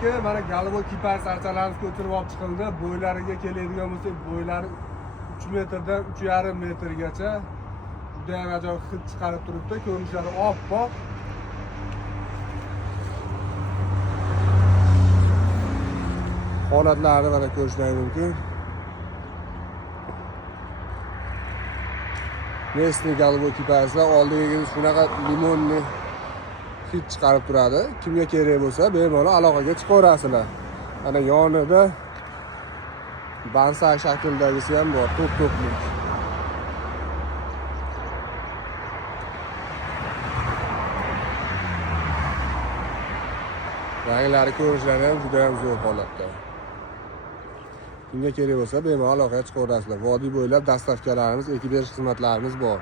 aka, mana Galvo kipar sarchalarimiz ko'chirib olib chiqildi. Bo'ylariga keladigan bo'lsak, bo'ylari 3 metrdan 3,5 metrgacha juda ham ajoyib hid chiqarib turibdi. Ko'rinishlari oppoq. Holatlarini mana ko'rishingiz mumkin. Nesli Galvo kiparslar oldiga shunaqa limonli hid chiqarib turadi. Kimga kerak bo'lsa, bemalol aloqaga chiqaverasizlar. Mana yonida bansak shaklidagisi ham bor, to'p-to'plik. Ranglari ko'rishlari ham juda ham zo'r holatda. Kimga kerak bo'lsa, bemalol aloqaga chiqaverasizlar. Vodiy bo'ylab dastavkalarimiz, ekib berish xizmatlarimiz bor.